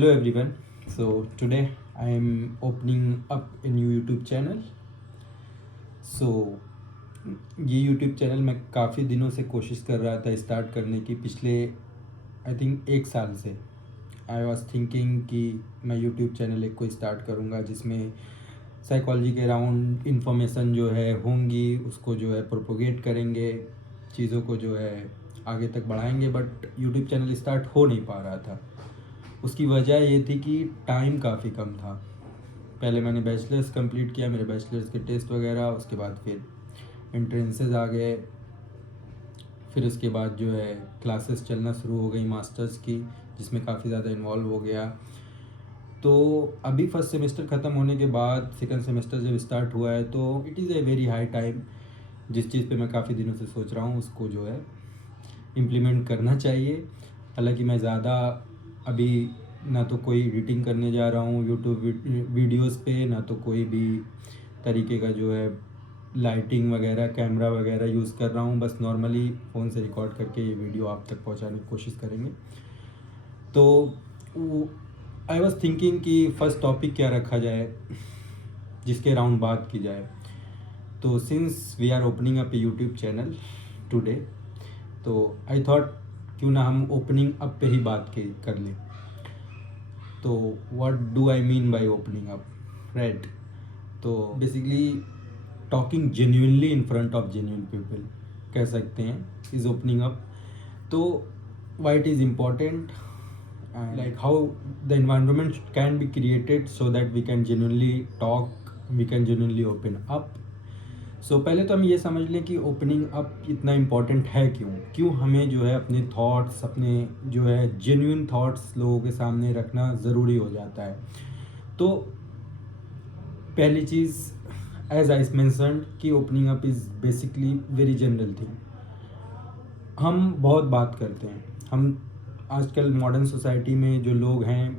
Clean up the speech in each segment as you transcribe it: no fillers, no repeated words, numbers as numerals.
Hello everyone. So today I am opening up a new YouTube channel. So ये YouTube channel मैं काफ़ी दिनों से कोशिश कर रहा था स्टार्ट करने की, पिछले आई थिंक 1 साल से आई वॉज थिंकिंग कि मैं YouTube चैनल एक को स्टार्ट करूँगा जिसमें साइकोलॉजी के अराउंड इन्फॉर्मेशन जो है होंगी, उसको जो है प्रोपोगेट करेंगे, चीज़ों को जो है आगे तक बढ़ाएंगे। बट YouTube चैनल स्टार्ट हो नहीं पा रहा था। उसकी वजह ये थी कि टाइम काफ़ी कम था। पहले मैंने बैचलर्स कंप्लीट किया, मेरे बैचलर्स के टेस्ट वगैरह, उसके बाद फिर एंट्रेंसेस आ गए, फिर उसके बाद जो है क्लासेस चलना शुरू हो गई मास्टर्स की, जिसमें काफ़ी ज़्यादा इन्वॉल्व हो गया। तो अभी फर्स्ट सेमेस्टर ख़त्म होने के बाद सेकंड सेमेस्टर जब स्टार्ट हुआ है तो it is a very high time. जिस चीज़ पे मैं काफ़ी दिनों से सोच रहा हूँ उसको जो है इम्प्लीमेंट करना चाहिए। हालांकि मैं ज़्यादा अभी ना तो कोई एडिटिंग करने जा रहा हूँ यूट्यूब वीडियोस पे, ना तो कोई भी तरीके का जो है लाइटिंग वगैरह कैमरा वगैरह यूज़ कर रहा हूँ। बस नॉर्मली फ़ोन से रिकॉर्ड करके ये वीडियो आप तक पहुँचाने की कोशिश करेंगे। तो आई वॉज थिंकिंग कि फ़र्स्ट टॉपिक क्या रखा जाए जिसके अराउंड बात की जाए। तो since we are opening up a YouTube channel today, तो आई थॉट क्यों ना हम ओपनिंग अप पे ही बात कर लें। तो what do I mean by opening up, right? तो basically talking genuinely in front of genuine people कह सकते हैं इज़ ओपनिंग अप। तो why it is important, like how the environment can be created so that we can genuinely talk, we can genuinely open up. So पहले तो हम ये समझ लें कि ओपनिंग अप इतना इम्पॉर्टेंट है क्यों हमें जो है अपने थॉट्स, अपने जो है जेन्युइन थॉट्स लोगों के सामने रखना ज़रूरी हो जाता है। तो पहली चीज़ एज आई मेंशन्ड कि opening up is basically very general thing. हम बहुत बात करते हैं, हम आजकल मॉडर्न सोसाइटी में जो लोग हैं,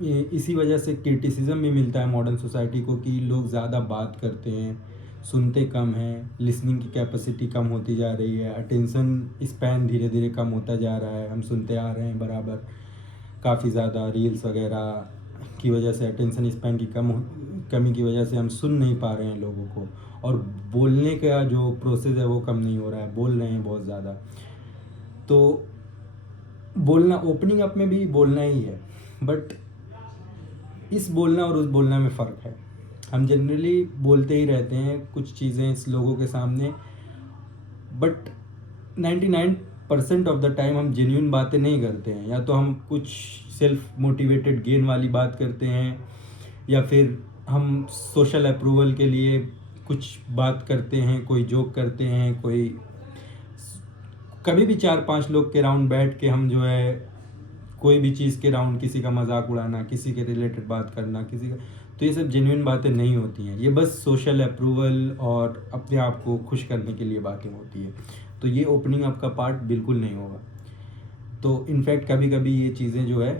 इसी वजह से क्रिटिसिज्म भी मिलता है मॉडर्न सोसाइटी को कि लोग ज़्यादा बात करते हैं, सुनते कम हैं, लिसनिंग की कैपेसिटी कम होती जा रही है, अटेंशन स्पैन धीरे धीरे कम होता जा रहा है। हम सुनते आ रहे हैं बराबर, काफ़ी ज़्यादा रील्स वगैरह की वजह से अटेंशन स्पैन की कमी की वजह से हम सुन नहीं पा रहे हैं लोगों को, और बोलने का जो प्रोसेस है वो कम नहीं हो रहा है, बोल रहे हैं बहुत ज़्यादा। तो बोलना ओपनिंग अप में भी बोलना ही है, बट इस बोलना और उस बोलना में फ़र्क है। हम जनरली बोलते ही रहते हैं कुछ चीज़ें इस लोगों के सामने, बट 99% ऑफ द टाइम हम जेन्युइन बातें नहीं करते हैं। या तो हम कुछ सेल्फ मोटिवेटेड गेन वाली बात करते हैं, या फिर हम सोशल अप्रूवल के लिए कुछ बात करते हैं, कोई जोक करते हैं, कोई कभी भी 4-5 लोग के राउंड बैठ के हम जो है कोई भी चीज़ के राउंड किसी का मजाक उड़ाना, किसी के रिलेटेड बात करना, किसी का, तो ये सब जेन्युइन बातें नहीं होती हैं। ये बस सोशल अप्रूवल और अपने आप को खुश करने के लिए बातें होती है। तो ये ओपनिंग अप का पार्ट बिल्कुल नहीं होगा। तो इनफैक्ट कभी कभी ये चीज़ें जो है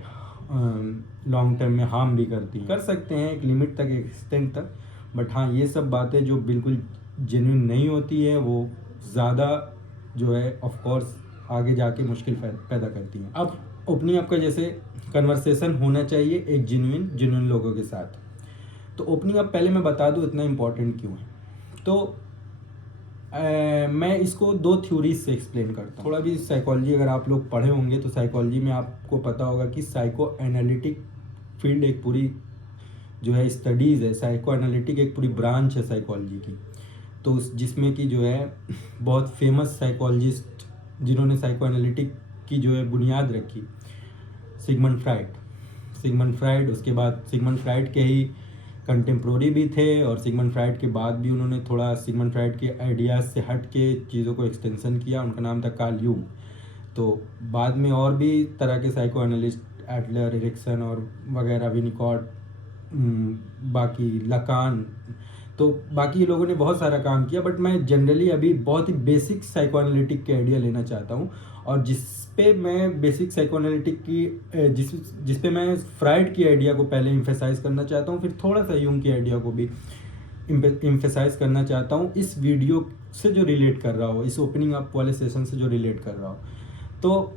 लॉन्ग टर्म में हार्म भी करती हैं, कर सकते हैं एक लिमिट तक, एक एक्सटेंट तक। बट हाँ, ये सब बातें जो बिल्कुल जेन्युइन नहीं होती है वो ज़्यादा जो है ऑफ कोर्स आगे जाके मुश्किल पैदा करती हैं। अब ओपनिंग अप का जैसे कन्वर्सेशन होना चाहिए एक जेन्युइन लोगों के साथ। तो ओपनिंग अप पहले मैं बता दूं इतना इम्पोर्टेंट क्यों है। तो मैं इसको 2 थ्योरीज से एक्सप्लेन करता हूँ। थोड़ा भी साइकोलॉजी अगर आप लोग पढ़े होंगे तो साइकोलॉजी में आपको पता होगा कि साइको एनालिटिक फील्ड एक पूरी जो है स्टडीज़ है। साइको एनालिटिक एक पूरी ब्रांच है साइकोलॉजी की। तो जिसमें कि जो है बहुत फेमस साइकोलॉजिस्ट जिन्होंने साइको एनालिटिक की जो है बुनियाद रखी, सिगमंड फ्राइड। उसके बाद सिगमंड फ्राइड के ही कंटेम्प्रोरी भी थे, और सिगमंड फ्राइड के बाद भी उन्होंने थोड़ा सिगमंड फ्राइड के आइडियाज़ से हट के चीज़ों को एक्सटेंशन किया। उनका नाम था कार्ल यूंग। तो बाद में और भी तरह के साइको एनालिस्ट, एडलर, एरिक्सन और वगैरह, विनिकॉट, बाकी लकान, तो बाकी लोगों ने बहुत सारा काम किया। बट मैं जनरली अभी बहुत ही बेसिक साइको एनालिटिक के आइडिया लेना चाहता हूँ, और जिस पे मैं बेसिक साइको एनालिटिक की जिस पे मैं फ्राइड की आइडिया को पहले इम्फेसाइज करना चाहता हूँ, फिर थोड़ा सा यूंग की आइडिया को भी इम्फेसाइज करना चाहता हूँ इस वीडियो से जो रिलेट कर रहा हो, इस ओपनिंग अप वाले सेशन से जो रिलेट कर रहा हो। तो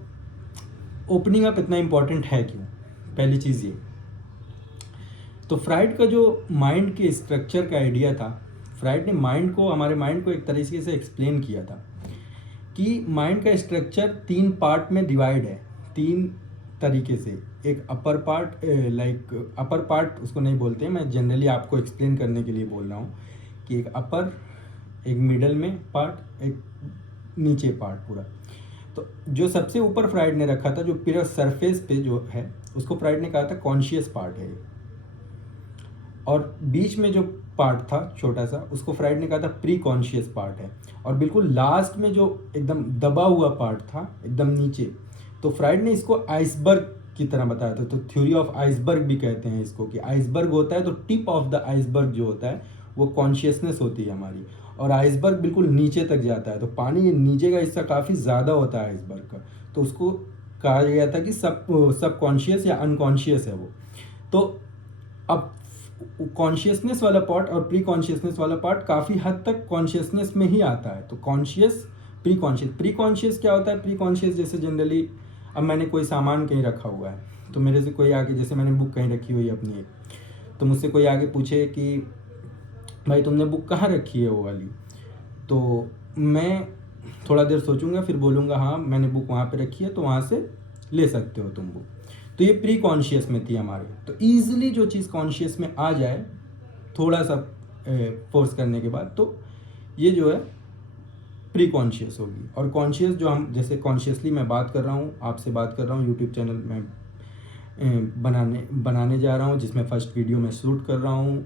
ओपनिंग अप इतना इम्पॉर्टेंट है क्यों? पहली चीज़ ये। तो फ्राइड का जो माइंड के स्ट्रक्चर का आइडिया था, फ्राइड ने हमारे माइंड को एक तरीके से एक्सप्लेन किया था कि माइंड का स्ट्रक्चर 3 पार्ट में डिवाइड है, 3 तरीके से। एक अपर पार्ट, अपर पार्ट उसको नहीं बोलते हैं, मैं जनरली आपको एक्सप्लेन करने के लिए बोल रहा हूँ कि एक अपर, एक मिडल में पार्ट, एक नीचे पार्ट पूरा। तो जो सबसे ऊपर फ्राइड ने रखा था, जो पूरा सरफेस पे जो है, उसको फ्राइड ने कहा था कॉन्शियस पार्ट है। और बीच में जो पार्ट था छोटा सा, उसको फ्राइड ने कहा था प्री कॉन्शियस पार्ट है। और बिल्कुल लास्ट में जो एकदम दबा हुआ पार्ट था, एकदम नीचे, तो फ्राइड ने इसको आइसबर्ग की तरह बताया था। तो थ्योरी ऑफ आइसबर्ग भी कहते हैं इसको, कि आइसबर्ग होता है तो टिप ऑफ द आइसबर्ग जो होता है वो कॉन्शियसनेस होती है हमारी, और आइसबर्ग बिल्कुल नीचे तक जाता है। तो पानी नीचे का हिस्सा काफ़ी ज़्यादा होता है आइसबर्ग का, तो उसको कहा गया था कि सब कॉन्शियस या अनकॉन्शियस है वो। तो अब कॉन्शियसनेस वाला पार्ट और प्री कॉन्शियसनेस वाला पार्ट काफ़ी हद तक कॉन्शियसनेस में ही आता है। तो कॉन्शियस, प्री कॉन्शियस क्या होता है? प्री कॉन्शियस जैसे जनरली अब मैंने कोई सामान कहीं रखा हुआ है, तो मेरे से कोई आके, जैसे मैंने बुक कहीं रखी हुई है अपनी एक, तो मुझसे कोई आगे पूछे कि भाई तुमने बुक कहाँ रखी है वो वाली, तो मैं थोड़ा देर सोचूंगा, फिर बोलूँगा हाँ मैंने बुक वहाँ पे रखी है, तो वहाँ से ले सकते हो तुम बुक। तो ये प्री कॉन्शियस में थी हमारे। तो ईजिली जो चीज़ कॉन्शियस में आ जाए थोड़ा सा फोर्स करने के बाद, तो ये जो है प्री कॉन्शियस होगी। और कॉन्शियस जो हम, जैसे कॉन्शियसली मैं बात कर रहा हूँ, आपसे बात कर रहा हूँ, यूट्यूब चैनल में बनाने जा रहा हूँ, जिसमें फर्स्ट वीडियो मैं शूट कर रहा हूँ,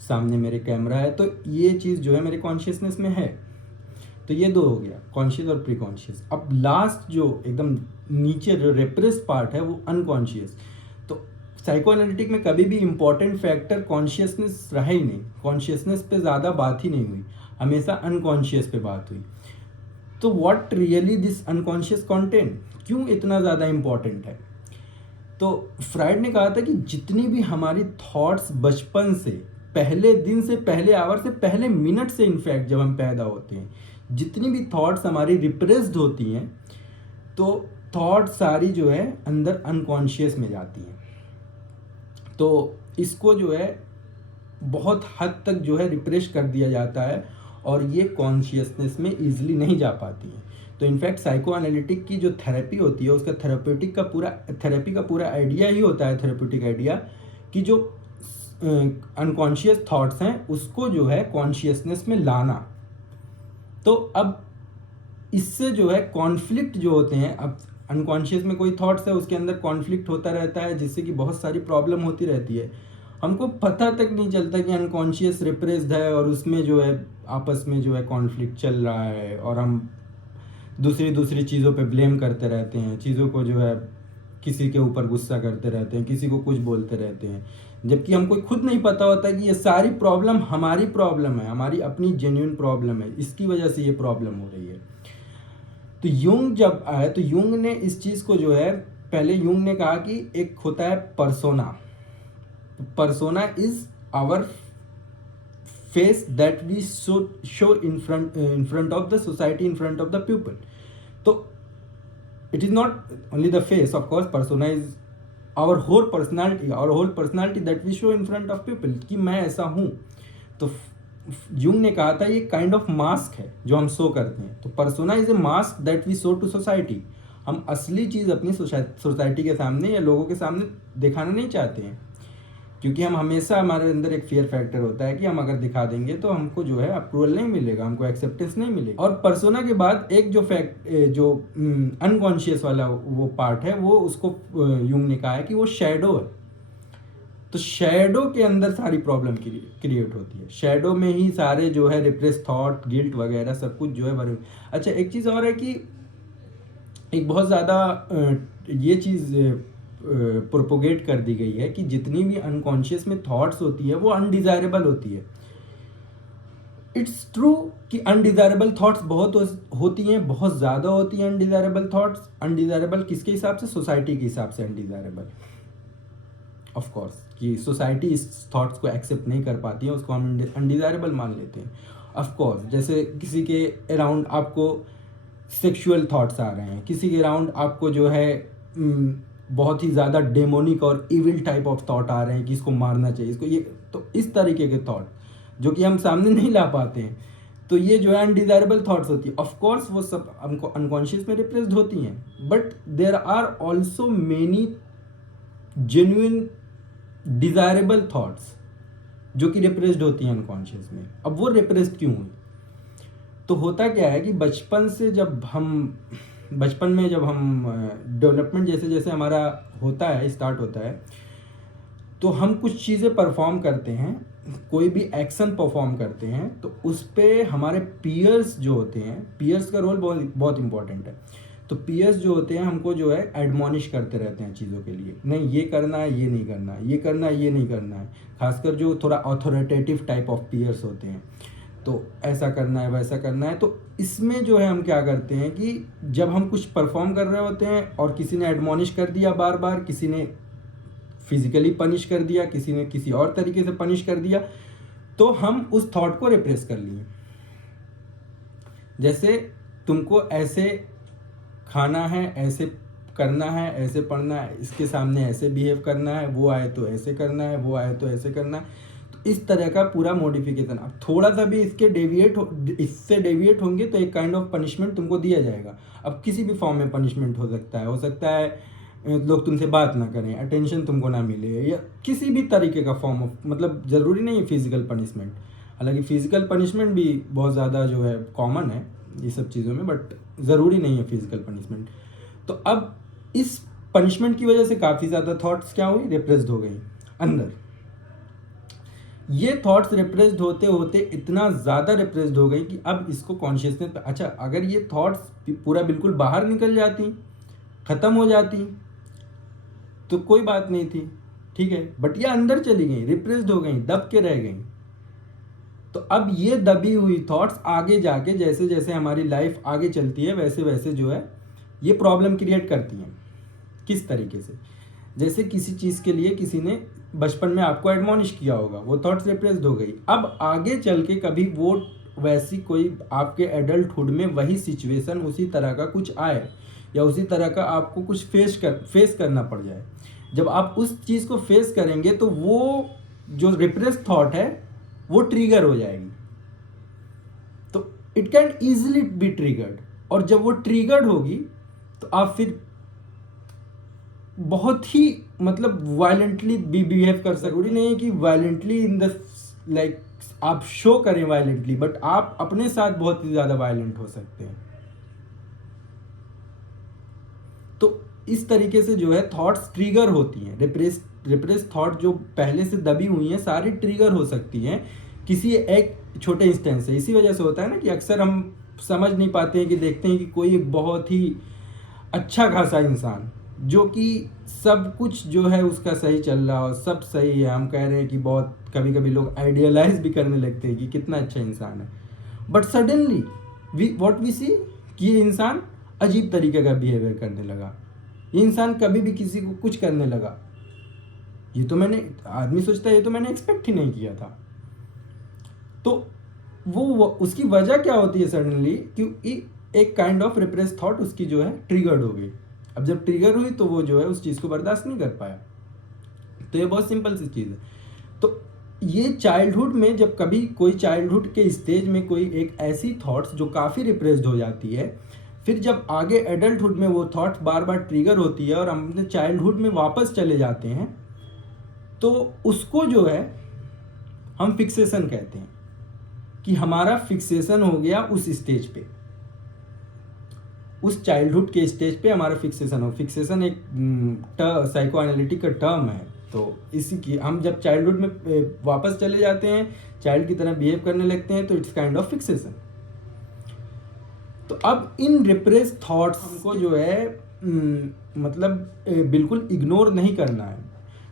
सामने मेरे कैमरा है, तो ये चीज़ जो है मेरे कॉन्शियसनेस में है। तो ये 2 हो गया, कॉन्शियस और प्री कॉन्शियस। अब लास्ट जो एकदम नीचे जो रेप्रेस पार्ट है वो अनकॉन्शियस। तो साइको एनालिटिक में कभी भी इंपॉर्टेंट फैक्टर कॉन्शियसनेस रहा ही नहीं, कॉन्शियसनेस पे ज़्यादा बात ही नहीं हुई, हमेशा अनकॉन्शियस पे बात हुई। तो what really this unconscious content, क्यों इतना ज़्यादा इम्पॉर्टेंट है? तो फ्राइड ने कहा था कि जितनी भी हमारी थॉट्स बचपन से, पहले दिन से, पहले आवर से, पहले मिनट से, इनफैक्ट जब हम पैदा होते हैं, जितनी भी थॉट्स हमारी रिप्रेस्ड होती हैं, तो थॉट सारी जो है अंदर अनकॉन्शियस में जाती हैं। तो इसको जो है बहुत हद तक जो है रिप्रेस कर दिया जाता है, और ये कॉन्शियसनेस में ईजिली नहीं जा पाती है। तो इनफैक्ट साइको एनालिटिक की जो थेरेपी होती है, उसका थेरेपी का पूरा आइडिया ही होता है, थेरेप्यूटिक आइडिया, कि जो अनकॉन्शियस थॉट्स हैं उसको जो है कॉन्शियसनेस में लाना। तो अब इससे जो है कॉन्फ्लिक्ट जो होते हैं, अब अनकॉन्शियस में कोई थॉट्स है, उसके अंदर कॉन्फ्लिक्ट होता रहता है, जिससे कि बहुत सारी प्रॉब्लम होती रहती है। हमको पता तक नहीं चलता कि अनकॉन्शियस रिप्रेस्ड है, और उसमें जो है आपस में जो है कॉन्फ्लिक्ट चल रहा है, और हम दूसरी चीज़ों पे ब्लेम करते रहते हैं, चीज़ों को जो है किसी के ऊपर गुस्सा करते रहते हैं, किसी को कुछ बोलते रहते हैं, जबकि हमको खुद नहीं पता होता कि ये सारी प्रॉब्लम हमारी प्रॉब्लम है, हमारी अपनी जेन्युइन प्रॉब्लम है, इसकी वजह से ये प्रॉब्लम हो रही है। तो यूंग जब आए, तो यूंग ने इस चीज़ को जो है, पहले यूंग ने कहा कि एक होता है persona. Persona is our face that we show in front of the society, in front of the people. तो it is not only the face, of course persona is our whole personality that we show in front of people, कि मैं ऐसा हूँ। तो Jung ने कहा था ये काइंड ऑफ मास्क है जो हम शो करते हैं। तो persona is a mask that we show to society. हम असली चीज़ अपनी सोसाइटी के सामने या लोगों के सामने दिखाना नहीं चाहते हैं, क्योंकि हम हमेशा, हमारे अंदर एक फियर फैक्टर होता है कि हम अगर दिखा देंगे तो हमको जो है अप्रूवल नहीं मिलेगा, हमको एक्सेप्टेंस नहीं मिलेगा। और पर्सोना के बाद एक जो अनकॉन्शियस वाला वो पार्ट है, वो उसको यूंग ने कहा है कि वो शैडो है। तो शैडो के अंदर सारी प्रॉब्लम क्रिएट होती है, शैडो में ही सारे जो है रिप्रेस थॉट, गिल्ट वगैरह सब कुछ जो है भरे। अच्छा, एक चीज़ और है कि एक बहुत ज़्यादा ये चीज़ प्रोपोगेट कर दी गई है कि जितनी भी अनकॉन्शियस में थॉट्स होती है वो अनडिज़ायरेबल होती है। इट्स ट्रू कि अनडिज़ायरेबल थॉट्स बहुत होती हैं, बहुत ज़्यादा होती हैं अनडिज़ायरेबल थॉट्स। अनडिज़ायरेबल किसके हिसाब से? सोसाइटी के हिसाब से अनडिज़ायरेबल। ऑफ कोर्स कि सोसाइटी इस थॉट्स को एक्सेप्ट नहीं कर पाती है, उसको हम अनडिज़ायरेबल मान लेते हैं। ऑफ कोर्स जैसे किसी के अराउंड आपको सेक्सुअल थॉट्स आ रहे हैं, किसी के अराउंड आपको जो है बहुत ही ज़्यादा डेमोनिक और इविल टाइप ऑफ थॉट आ रहे हैं कि इसको मारना चाहिए, इसको ये, तो इस तरीके के थॉट जो कि हम सामने नहीं ला पाते हैं, तो ये जो है अनडिज़ायरेबल थॉट्स होती है। ऑफ कोर्स वो सब हमको अनकॉन्शियस में रिप्रेस्ड होती हैं, but there are also many genuine desirable thoughts जो कि रिप्रेस्ड होती हैं अनकॉन्शियस में। अब वो रिप्रेस्ड क्यों हुई? तो होता क्या है कि बचपन में जब हम डेवलपमेंट जैसे जैसे हमारा होता है, स्टार्ट होता है, तो हम कुछ चीज़ें परफॉर्म करते हैं, कोई भी एक्शन परफॉर्म करते हैं, तो उस पर हमारे पीयर्स जो होते हैं, पीयर्स का रोल बहुत बहुत इंपॉर्टेंट है। तो पीयर्स जो होते हैं हमको जो है एडमॉनिश करते रहते हैं चीज़ों के लिए, नहीं ये करना है, ये नहीं करना है, ये करना है, ये नहीं करना है। खासकर जो थोड़ा अथॉरिटेटिव टाइप ऑफ पीयर्स होते हैं, तो ऐसा करना है, वैसा करना है। तो इसमें जो है हम क्या करते हैं कि जब हम कुछ परफॉर्म कर रहे होते हैं और किसी ने एडमॉनिश कर दिया बार बार, किसी ने फिजिकली पनिश कर दिया, किसी ने किसी और तरीके से पनिश कर दिया, तो हम उस थॉट को रिप्रेस कर लिए। जैसे तुमको ऐसे खाना है, ऐसे करना है, ऐसे पढ़ना है, इसके सामने ऐसे बिहेव करना है, वो आए तो ऐसे करना है, वो आए तो ऐसे करना है। तो इस तरह का पूरा मॉडिफिकेशन। अब थोड़ा सा भी इससे डेविएट होंगे तो एक काइंड ऑफ पनिशमेंट तुमको दिया जाएगा। अब किसी भी फॉर्म में पनिशमेंट हो सकता है लोग तुमसे बात ना करें, अटेंशन तुमको ना मिले, या किसी भी तरीके का फॉर्म ऑफ, मतलब ज़रूरी नहीं है फिजिकल पनिशमेंट। हालांकि फिजिकल पनिशमेंट भी बहुत ज़्यादा जो है कॉमन है ये सब चीज़ों में, बट ज़रूरी नहीं है फिजिकल पनिशमेंट। तो अब इस पनिशमेंट की वजह से काफ़ी ज़्यादा थॉट्स क्या हुई, रिप्रेस्ड हो गई अंदर। ये थॉट्स रिप्रेस्ड होते होते इतना ज़्यादा रिप्रेस्ड हो गई कि अब इसको कॉन्शियसनेस पे, अच्छा अगर ये थॉट्स पूरा बिल्कुल बाहर निकल जाती, ख़त्म हो जाती, तो कोई बात नहीं थी, ठीक है, बट ये अंदर चली गई, रिप्रेस्ड हो गई, दब के रह गई। तो अब ये दबी हुई थॉट्स आगे जाके जैसे जैसे हमारी लाइफ आगे चलती है वैसे वैसे जो है ये प्रॉब्लम क्रिएट करती हैं। किस तरीके से? जैसे किसी चीज़ के लिए किसी ने बचपन में आपको एडमॉनिश किया होगा, वो थॉट्स रिप्रेस्ड हो गई। अब आगे चल के कभी वो वैसी कोई आपके एडल्टहुड में वही सिचुएशन, उसी तरह का कुछ आए, या उसी तरह का आपको कुछ फेस करना पड़ जाए, जब आप उस चीज़ को फेस करेंगे तो वो जो रिप्रेस्ड थॉट है वो ट्रिगर हो जाएगी। तो it can easily B triggered, और जब वो ट्रिगर्ड होगी तो आप फिर बहुत ही मतलब वायलेंटली भी बिहेव कर सकते। जरूरी नहीं है कि वायलेंटली इन द लाइक आप शो करें वायलेंटली, बट आप अपने साथ बहुत ही ज़्यादा वायलेंट हो सकते हैं। तो इस तरीके से जो है थॉट्स ट्रिगर होती हैं। रिप्रेस थॉट जो पहले से दबी हुई हैं सारी ट्रिगर हो सकती हैं किसी एक छोटे इंस्टेंस से। इसी वजह से होता है ना कि अक्सर हम समझ नहीं पाते हैं कि देखते हैं कि कोई एक बहुत ही अच्छा खासा इंसान जो कि सब कुछ जो है उसका सही चल रहा हो, सब सही है, हम कह रहे हैं कि बहुत, कभी कभी लोग आइडियलाइज भी करने लगते हैं कि कितना अच्छा इंसान है, बट सडनली वी सी कि ये इंसान अजीब तरीके का बिहेवियर करने लगा, ये इंसान कभी भी किसी को कुछ करने लगा, ये तो मैंने, आदमी सोचता है ये तो मैंने एक्सपेक्ट ही नहीं किया था। तो वो उसकी वजह क्या होती है सडनली, क्योंकि एक काइंड ऑफ रिप्रेस थॉट उसकी जो है ट्रिगर्ड हो गई। अब जब ट्रिगर हुई तो वो जो है उस चीज़ को बर्दाश्त नहीं कर पाया। तो ये बहुत सिंपल सी चीज़ है। तो ये चाइल्डहुड में, जब कभी कोई चाइल्डहुड के स्टेज में कोई एक ऐसी थॉट्स जो काफ़ी रिप्रेस्ड हो जाती है, फिर जब आगे एडल्टहुड में वो थॉट्स बार बार ट्रिगर होती है और हम अपने चाइल्डहुड में वापस चले जाते हैं, तो उसको जो है हम फिक्सेशन कहते हैं कि हमारा फिक्सेशन हो गया उस स्टेज पे, उस चाइल्डहुड के स्टेज पे हमारा फिक्सेशन हो। फिक्सेशन एक साइको एनालिटिक का टर्म है। तो इसी की हम जब चाइल्डहुड में वापस चले जाते हैं, चाइल्ड की तरह बिहेव करने लगते हैं, तो इट्स काइंड ऑफ फिक्सेशन। तो अब इन रिप्रेस थॉट्स को जो है मतलब बिल्कुल इग्नोर नहीं करना है।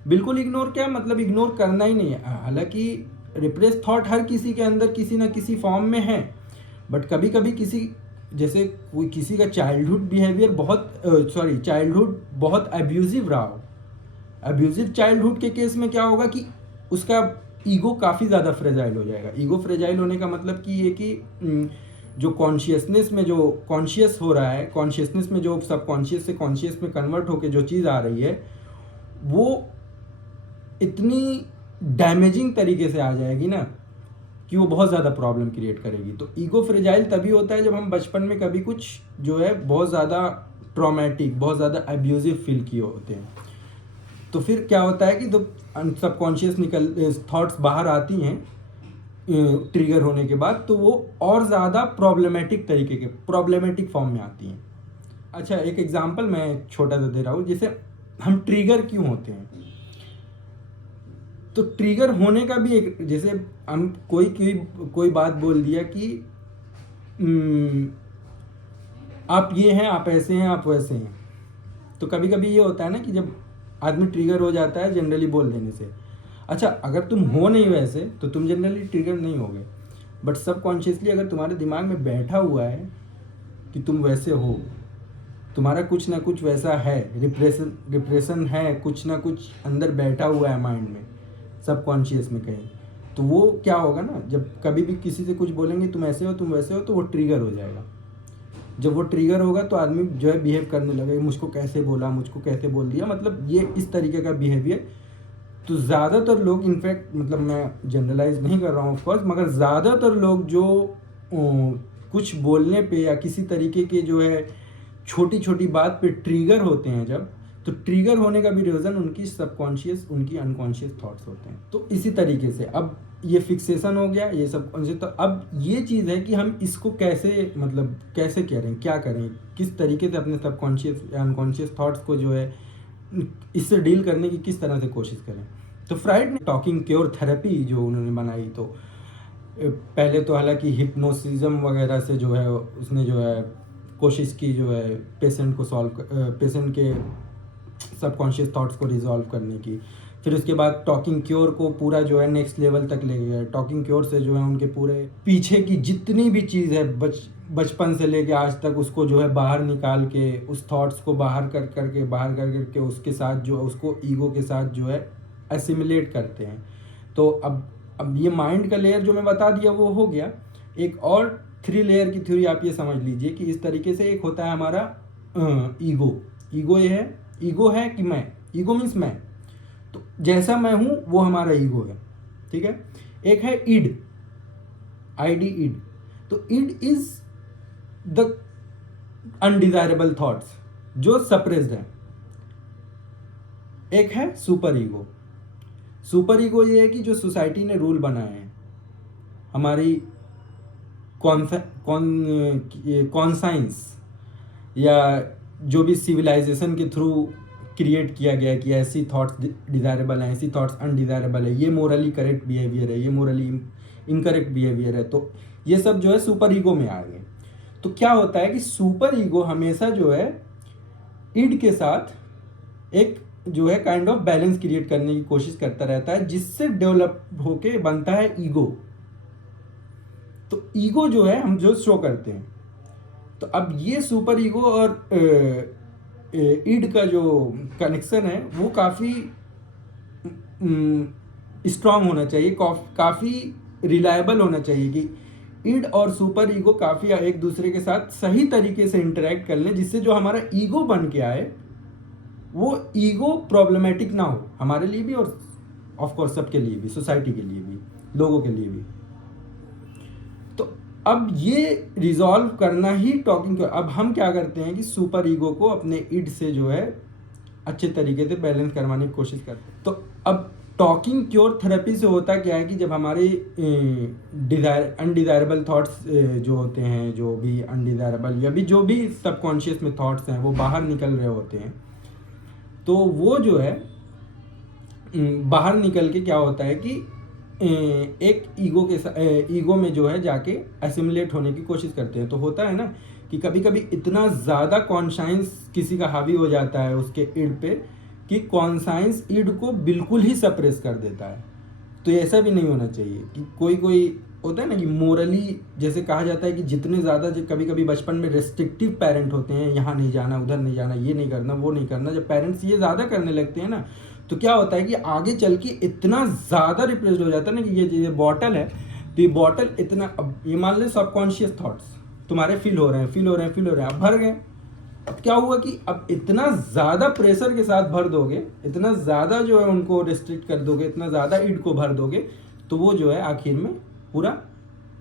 बिल्कुल इग्नोर क्या मतलब, इग्नोर करना ही नहीं है। हालांकि रिप्रेस थॉट हर किसी के अंदर किसी ना किसी फॉर्म में है, बट कभी कभी किसी, जैसे कोई किसी का चाइल्डहुड बिहेवियर चाइल्डहुड बहुत अब्यूजिव रहा हो, अब्यूजिव चाइल्डहुड के केस में क्या होगा कि उसका ईगो काफ़ी ज़्यादा फ्रेजाइल हो जाएगा। ईगो फ्रेजाइल होने का मतलब कि ये कि जो कॉन्शियसनेस में जो कॉन्शियस हो रहा है, कॉन्शियसनेस में जो सबकॉन्शियस से कॉन्शियस में कन्वर्ट होकर जो चीज़ आ रही है वो इतनी डैमेजिंग तरीके से आ जाएगी ना कि वो बहुत ज़्यादा प्रॉब्लम क्रिएट करेगी। तो ईगो फ्रेजाइल तभी होता है जब हम बचपन में कभी कुछ जो है बहुत ज़्यादा ट्रॉमेटिक, बहुत ज़्यादा अब्यूजिव फील किए होते हैं। तो फिर क्या होता है कि जब सबकॉन्शियस थॉट्स बाहर आती हैं ट्रिगर होने के बाद, तो वो और ज़्यादा प्रॉब्लमेटिक फॉर्म में आती हैं। अच्छा, एक एग्जांपल मैं छोटा सा दे रहा हूँ, जैसे हम ट्रिगर क्यों होते हैं। तो ट्रिगर होने का भी एक, जैसे हम कोई बात बोल दिया कि आप ये हैं, आप ऐसे हैं, आप वैसे हैं। तो कभी कभी ये होता है ना कि जब आदमी ट्रिगर हो जाता है जनरली बोल देने से। अच्छा, अगर तुम हो नहीं वैसे तो तुम जनरली ट्रिगर नहीं होगे, बट सबकॉन्शियसली अगर तुम्हारे दिमाग में बैठा हुआ है कि तुम वैसे हो, तुम्हारा कुछ ना कुछ वैसा है, रिप्रेशन है, कुछ ना कुछ अंदर बैठा हुआ है माइंड में, सबकॉन्शियस में कहीं, तो वो क्या होगा ना, जब कभी भी किसी से कुछ बोलेंगे तुम ऐसे हो, तुम वैसे हो, तो वो ट्रिगर हो जाएगा। जब वो ट्रिगर होगा तो आदमी जो है बिहेव करने लगेगा, मुझको कैसे बोला, मुझको कैसे बोल दिया, मतलब ये इस तरीके का बिहेवियर। तो ज़्यादातर लोग, इनफैक्ट मतलब मैं जनरलाइज नहीं कर रहा हूँ ऑफकोर्स, मगर ज़्यादातर लोग जो कुछ बोलने पे या किसी तरीके के जो है छोटी छोटी बात पे ट्रिगर होते हैं जब, तो ट्रिगर होने का भी रीज़न उनकी सबकॉन्शियस, उनकी अनकॉन्शियस थॉट्स होते हैं। तो इसी तरीके से अब ये फिक्सेशन हो गया, ये सब। तो अब ये चीज़ है कि हम इसको कैसे, मतलब कैसे करें, क्या करें, किस तरीके से अपने सबकॉन्शियस या अनकॉन्शियस थॉट्स को जो है इससे डील करने की किस तरह से कोशिश करें। तो फ्राइड ने टॉकिंग क्योर थेरेपी जो उन्होंने बनाई, तो पहले तो हालांकि हिप्नोसिज्म वगैरह से जो है उसने जो है कोशिश की जो है पेशेंट के सबकॉन्शियस थॉट्स को रिजॉल्व करने की। फिर उसके बाद टॉकिंग क्योर को पूरा जो है नेक्स्ट लेवल तक ले गया। टॉकिंग क्योर से जो है उनके पूरे पीछे की जितनी भी चीज़ है बचपन से लेके आज तक, उसको जो है बाहर निकाल के, उस थॉट्स को बाहर कर करके उसके साथ जो उसको ईगो के साथ जो है एसिमिलेट करते हैं। तो अब ये माइंड का लेयर जो मैं बता दिया वो हो गया। एक और 3 लेयर की थ्योरी आप ये समझ लीजिए कि इस तरीके से एक होता है हमारा ईगो है कि मैं, ईगो मीन्स मैं, तो जैसा मैं हूं वो हमारा ईगो है, ठीक है। एक है ईड, ईड, तो ईड इज द अनडिजायरेबल थॉट्स जो सप्रेस्ड है। एक है सुपर ईगो। सुपर ईगो ये है कि जो सोसाइटी ने रूल बनाए हैं, हमारी कॉन्साइंस या जो भी सिविलाइजेशन के थ्रू क्रिएट किया गया कि ऐसी थॉट्स डिज़ायरेबल हैं, ऐसी थॉट्स अनडिज़ायरेबल है, ये मोरली करेक्ट बिहेवियर है, ये मोरली इनकरेक्ट बिहेवियर है, तो ये सब जो है सुपर ईगो में आ गए। तो क्या होता है कि सुपर ईगो हमेशा जो है ईड के साथ एक जो है काइंड ऑफ बैलेंस क्रिएट करने की कोशिश करता रहता है, जिससे डेवलप होके बनता है ईगो। तो ईगो जो है हम जो शो करते हैं, तो अब ये सुपर ईगो और ईड का जो कनेक्शन है वो काफ़ी स्ट्रांग होना चाहिए, काफ़ी रिलायबल होना चाहिए कि ईड और सुपर ईगो काफ़ी एक दूसरे के साथ सही तरीके से इंटरेक्ट कर लें, जिससे जो हमारा ईगो बन के आए वो ईगो प्रॉब्लमेटिक ना हो हमारे लिए भी, और ऑफ कोर्स सबके लिए भी, सोसाइटी के लिए भी, लोगों के लिए भी। तो अब ये रिजॉल्व करना ही टॉकिंग क्योर। अब हम क्या करते हैं कि सुपर ईगो को अपने ईड से जो है अच्छे तरीके से बैलेंस करवाने की कोशिश करते हैं। तो अब टॉकिंग क्योर थेरेपी से होता क्या है कि जब हमारे अनडिज़ायरेबल थॉट्स जो होते हैं, जो भी अनडिज़ायरेबल या भी जो भी सबकॉन्शियस में थॉट्स हैं वो बाहर निकल रहे होते हैं, तो वो जो है बाहर निकल के क्या होता है कि एक ईगो में जो है जाके एसिमुलेट होने की कोशिश करते हैं। तो होता है ना कि कभी कभी इतना ज़्यादा कॉन्साइंस किसी का हावी हो जाता है उसके ईड पे कि कॉन्साइंस ईड को बिल्कुल ही सप्रेस कर देता है। तो ऐसा भी नहीं होना चाहिए कि कोई होता है ना कि मोरली, जैसे कहा जाता है कि जितने ज़्यादा कभी कभी बचपन में रेस्ट्रिक्टिव पेरेंट होते हैं, यहाँ नहीं जाना, उधर नहीं जाना, ये नहीं करना, वो नहीं करना, जब पेरेंट्स ये ज़्यादा करने लगते हैं ना, तो क्या होता है कि आगे चल के इतना ज़्यादा रिप्रेस्ड हो जाता है ना कि ये बॉटल है, तो ये बॉटल इतना, अब ये मान लें सबकॉन्शियस थॉट्स, तुम्हारे फिल हो रहे हैं, अब भर गए। अब क्या हुआ कि अब इतना ज़्यादा प्रेशर के साथ भर दोगे, इतना ज़्यादा जो है उनको रिस्ट्रिक्ट कर दोगे, इतना ज़्यादा ईड को भर दोगे, तो वो जो है आखिर में पूरा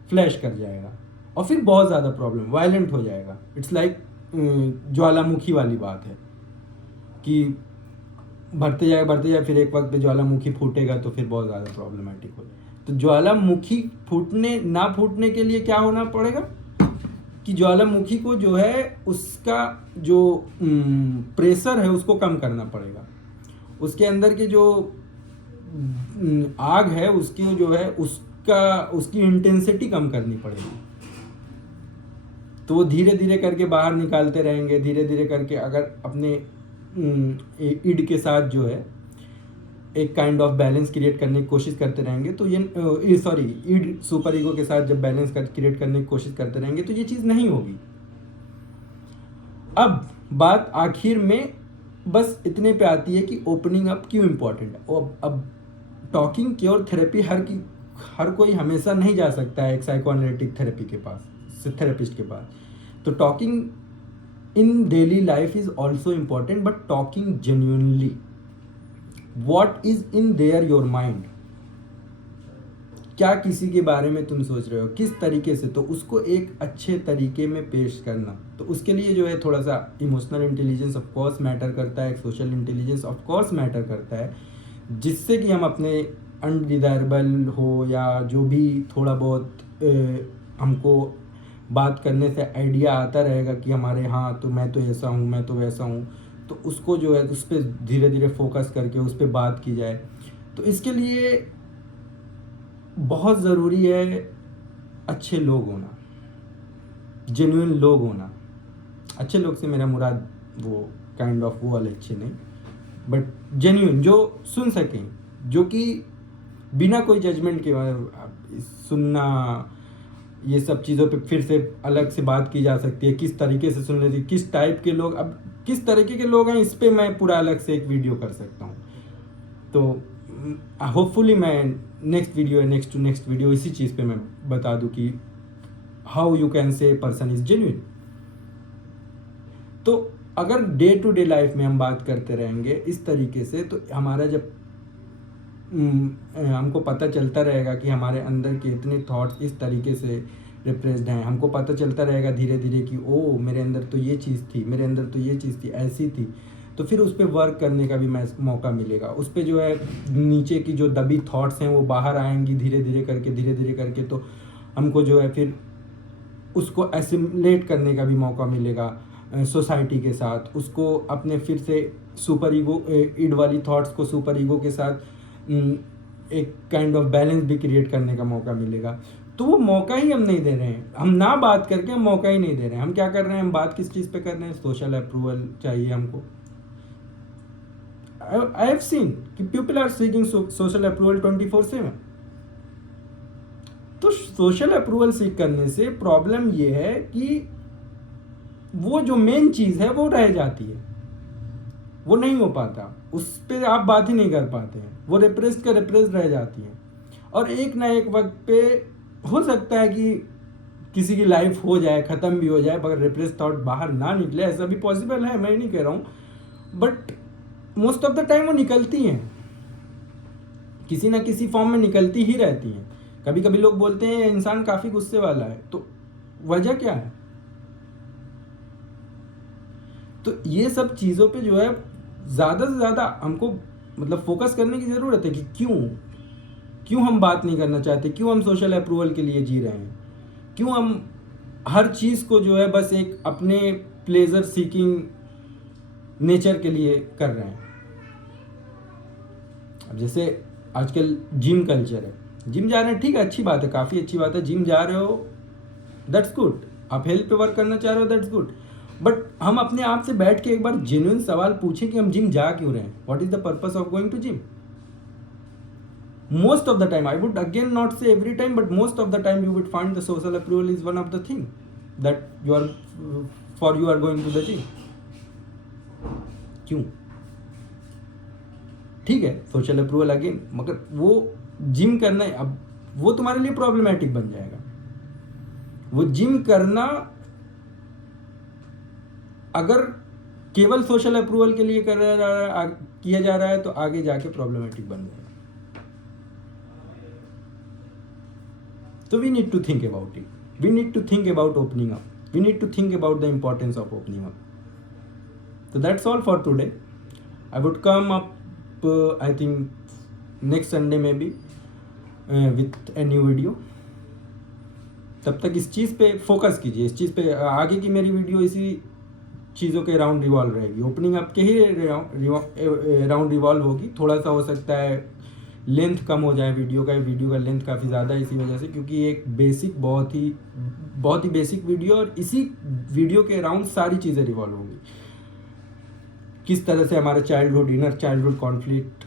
फ्लैश कर जाएगा और फिर बहुत ज़्यादा प्रॉब्लम वायलेंट हो जाएगा। इट्स लाइक ज्वालामुखी वाली बात है कि भरते जाए फिर एक वक्त पे ज्वालामुखी फूटेगा तो फिर बहुत ज़्यादा प्रॉब्लमेटिक हो जाएगा। तो ज्वालामुखी ना फूटने के लिए क्या होना पड़ेगा कि ज्वालामुखी को जो है उसका जो प्रेशर है उसको कम करना पड़ेगा, उसके अंदर के जो आग है उसकी जो है उसकी इंटेंसिटी कम करनी पड़ेगी। तो वो धीरे धीरे करके बाहर निकालते रहेंगे, धीरे धीरे करके अगर अपने ईड के साथ जो है एक काइंड ऑफ बैलेंस क्रिएट करने की कोशिश करते रहेंगे, तो ये ईड सुपर ईगो के साथ जब बैलेंस क्रिएट करने की कोशिश करते रहेंगे तो ये चीज़ नहीं होगी। अब बात आखिर में बस इतने पे आती है कि ओपनिंग अप क्यों इम्पोर्टेंट है। अब टॉकिंग क्योर थेरेपी हर कोई हमेशा नहीं जा सकता है एक साइकोएनालिटिक थेरेपी के पास, थेरेपिस्ट के पास। तो talking in daily life is also important, but talking genuinely what is in their your mind, क्या किसी के बारे में तुम सोच रहे हो, किस तरीके से, तो उसको एक अच्छे तरीके में पेश करना। तो उसके लिए जो है थोड़ा सा emotional intelligence of course matter करता है, social intelligence of course matter करता है, जिससे कि हम अपने अनडिजायरेबल हो या जो भी थोड़ा बहुत हमको बात करने से आइडिया आता रहेगा कि हमारे हाँ तो मैं तो ऐसा हूँ, मैं तो वैसा हूँ, तो उसको जो है उस पर धीरे धीरे फोकस करके उस पर बात की जाए। तो इसके लिए बहुत ज़रूरी है अच्छे लोग होना, जेन्युइन लोग होना। अच्छे लोग से मेरा मुराद वो काइंड ऑफ वो वाले अच्छे नहीं, बट जेन्युइन, जो सुन सकें, जो कि बिना कोई जजमेंट के सुनना, ये सब चीज़ों पे फिर से अलग से बात की जा सकती है, किस तरीके से सुन लेती, किस टाइप के लोग, अब किस तरीके के लोग हैं इस पे मैं पूरा अलग से एक वीडियो कर सकता हूँ। तो होपफुली मैं नेक्स्ट वीडियो इसी चीज़ पे मैं बता दूँ कि how you can say person is genuine. तो अगर डे टू डे लाइफ में हम बात करते रहेंगे इस तरीके से, तो हमारा जब हमको पता चलता रहेगा कि हमारे अंदर के इतने थॉट्स इस तरीके से रिप्रेस्ड हैं, हमको पता चलता रहेगा धीरे धीरे कि ओ मेरे अंदर तो ये चीज़ थी, मेरे अंदर तो ये चीज़ थी, ऐसी थी, तो फिर उस पर वर्क करने का भी मौका मिलेगा। उस पर जो है नीचे की जो दबी थॉट्स हैं वो बाहर आएंगी धीरे धीरे करके, तो हमको जो है फिर उसको एसिमुलेट करने का भी मौका मिलेगा सोसाइटी के साथ, उसको अपने फिर से सुपर ईगो ईड वाली थॉट्स को सुपर ईगो के साथ एक काइंड ऑफ बैलेंस भी क्रिएट करने का मौका मिलेगा। तो वो मौका ही हम नहीं दे रहे हैं, हम ना बात करके हम मौका ही नहीं दे रहे हैं। हम क्या कर रहे हैं, हम बात किस चीज़ पे कर रहे हैं, सोशल अप्रूवल चाहिए हमको। आई हैव सीन कि people are seeking social approval 24/7। तो सोशल अप्रूवल सीख करने से प्रॉब्लम ये है कि वो जो मेन चीज़ है वो रह जाती है, वो नहीं हो पाता, उस पर आप बात ही नहीं कर पाते हैं, वो रिप्रेस्ड रह जाती है। और एक ना एक वक्त पे हो सकता है कि किसी की लाइफ हो जाए, ख़त्म भी हो जाए, मगर रिप्रेस्ड थॉट बाहर ना निकले, ऐसा भी पॉसिबल है, मैं नहीं कह रहा हूँ, but most of the time वो निकलती हैं, किसी ना किसी फॉर्म में निकलती ही रहती हैं। कभी कभी लोग बोलते हैं इंसान काफ़ी गुस्से वाला है, तो वजह क्या है? तो ये सब चीज़ों पे जो है ज़्यादा से ज़्यादा हमको मतलब फोकस करने की ज़रूरत है कि क्यों हम बात नहीं करना चाहते, क्यों हम सोशल अप्रूवल के लिए जी रहे हैं, क्यों हम हर चीज़ को जो है बस एक अपने प्लेजर सीकिंग नेचर के लिए कर रहे हैं। अब जैसे आजकल जिम कल्चर है, जिम जा रहे हैं, ठीक है, अच्छी बात है, काफ़ी अच्छी बात है, जिम जा रहे हो, दैट्स गुड, आप हेल्थ पे वर्क करना चाह रहे हो, दैट्स गुड, बट हम अपने आप से बैठ के एक बार जेन्युइन सवाल पूछें कि हम जिम जा क्यों रहे हैं, what is the purpose of going to gym. Most of the time, I would again not say every time, but most of the time you would find the social approval is one of the thing that you are going to the gym. क्यों? ठीक है, social approval again, मगर वो gym करना अब वो तुम्हारे लिए प्रॉब्लमेटिक बन जाएगा। वो जिम करना अगर केवल सोशल अप्रूवल के लिए किया जा रहा है तो आगे जाके प्रॉब्लमेटिक बन जाएगा। तो we need to think about it, we need to think about opening up, we need to think about the importance of opening up. So that's all for today. I would come up, I think next Sunday maybe with a new video. तब तक इस चीज़ पे focus कीजिए, इस चीज़ पे आगे की मेरी वीडियो इसी चीज़ों के राउंड रिवॉल्व रहेगी, ओपनिंग अप के ही राउंड रिवॉल्व होगी. थोड़ा सा हो सकता है लेंथ कम हो जाए वीडियो का लेंथ काफ़ी ज़्यादा है इसी वजह से, क्योंकि एक बेसिक बहुत ही बेसिक वीडियो, और इसी वीडियो के अराउंड सारी चीज़ें रिवॉल्व होंगी. किस तरह से हमारा चाइल्डहुड, इनर चाइल्डहुड कॉन्फ्लिक्ट,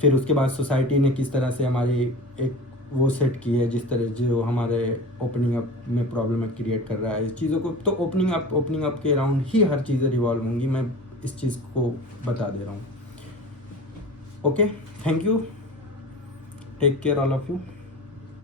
फिर उसके बाद सोसाइटी ने किस तरह से हमारी एक वो सेट की है, जिस तरह जो हमारे ओपनिंग अप में प्रॉब्लम क्रिएट कर रहा है इस चीज़ों को. तो ओपनिंग अप के अराउंड ही हर चीज़ें रिवॉल्व होंगी, मैं इस चीज़ को बता दे रहा हूँ. Okay, thank you, take care all of you.